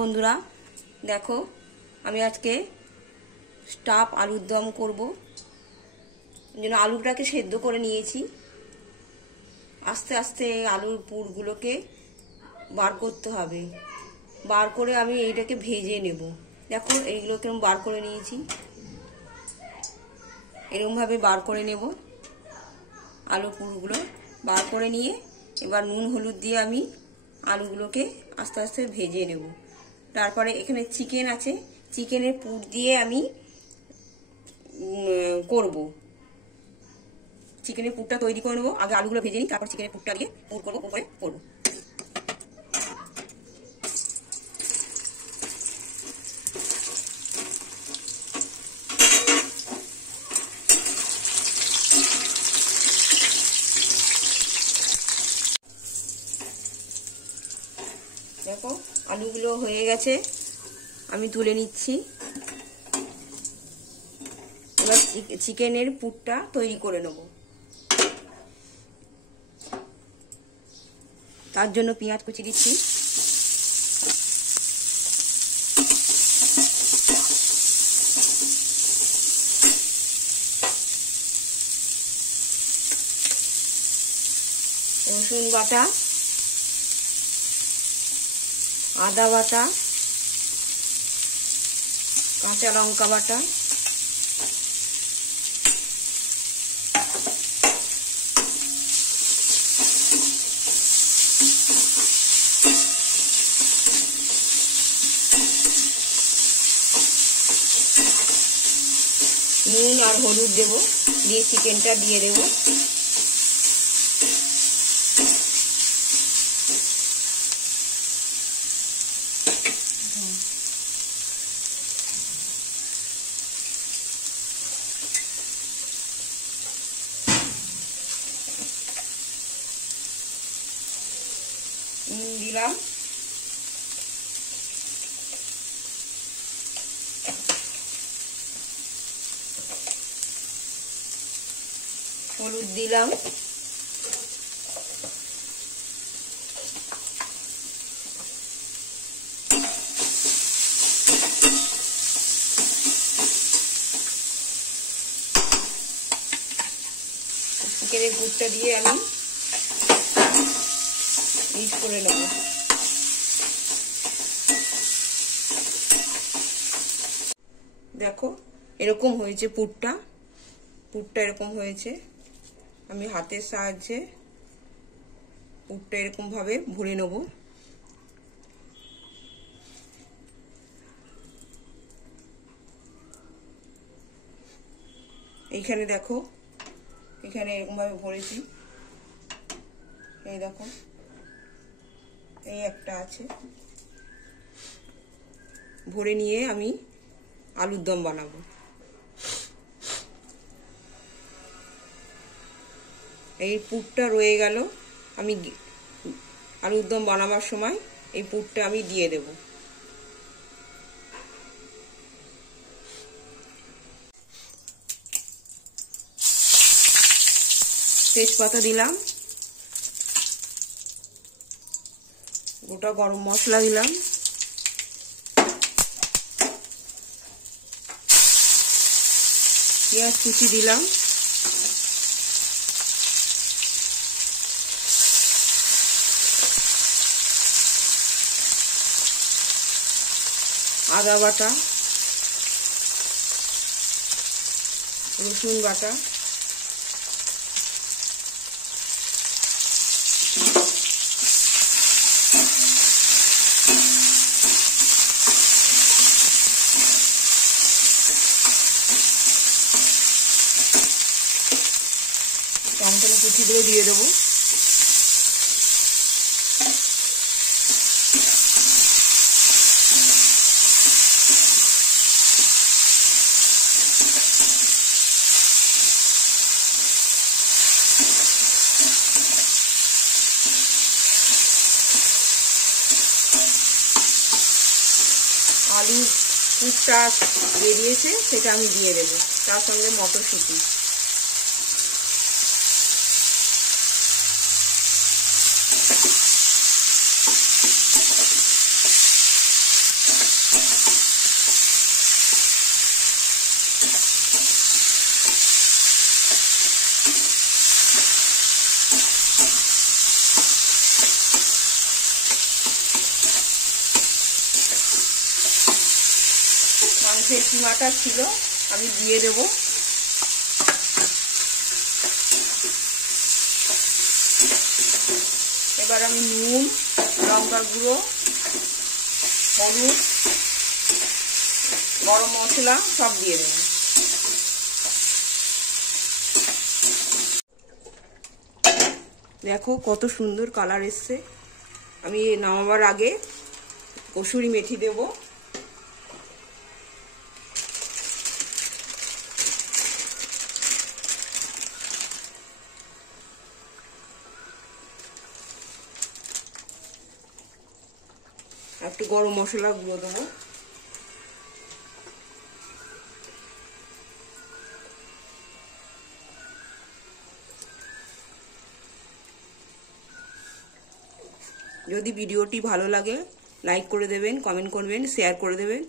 বন্ধুরা দেখো আমি আজকে স্টাফ আলুর দম করব। জন্য আলুটাকে সেদ্ধ করে নিয়েছি। আস্তে আস্তে আলুর পুরগুলোকে বার করতে হবে। বার করে আমি এইটাকে ভেজে নেব। দেখো এইগুলোকে আমি বার করে নিয়েছি। এরকম ভাবে বার করে নেব। আলুর পুরগুলো বার করে নিয়ে এবার নুন হলুদ দিয়ে আমি আলুগুলোকে আস্তে আস্তে ভেজে নেব। তারপরে এখানে চিকেন আছে, চিকেনের পুর দিয়ে আমি করব। চিকেনের পুরটা তৈরি করে নেবো। আগে আলুগুলো ভেজে নিই, তারপর চিকেনের পুরটা দিয়ে পুর করবো, পুর করে করবো। দেখো আলুগুলো হয়ে গেছে, আমি তুলে নিচ্ছি। এবার চিকেনের পুরটা তৈরি করে নেব। তার জন্য পেঁয়াজ কুচি দিচ্ছি, রসুন বাটা, আদা বাটা, কাঁচা লঙ্কা বাটা, নুন আর হলুদ দেব, দিয়ে চিকেনটা দিয়ে দেব। দিলাম, হলুদ দিলাম, চিকেনের পুরটা দিয়ে আমি মিক্স করে নেব। দেখো এরকম হয়েছে পুরটা, পুরটা এরকম হয়েছে। আমি হাতের সাহায্যে পুরটা এরকম ভাবে ভরে নেব। এইখানে দেখো, এখানে এরকম ভাবে ভরেছি। এই দেখো, এই একটা আছে। ভরে নিয়ে আমি আলুর দম বানাবো। এই পুরটা রয়ে গেল, আমি আলুর দম বানাবার সময় এই পুরটা আমি দিয়ে দেব। তেজপাতা দিলাম, গোটা গরম মশলা দিলাম, পেঁয়াজ কুচি দিলাম, আদা বাটা, রসুন বাটা, টমেটো কুচিগুলো দিয়ে দেবো। আলুর পুরটা বেরিয়েছে, সেটা আমি দিয়ে দেবো। তার সঙ্গে মটরশুঁটি, মাংসের কিমাটা ছিল আমি দিয়ে দেব। এবার আমি নুন, লঙ্কার গুঁড়ো, হলুদ, গরম মশলা সব দিয়ে দেব। দেখো কত সুন্দর কালার এসছে। আমি নামাবার আগে কসুরি মেথি দেব। একটু গরম মশলা গুঁড়ো দেবো। যদি ভিডিওটি ভালো লাগে লাইক করে দেবেন, কমেন্ট করবেন, শেয়ার করে দেবেন।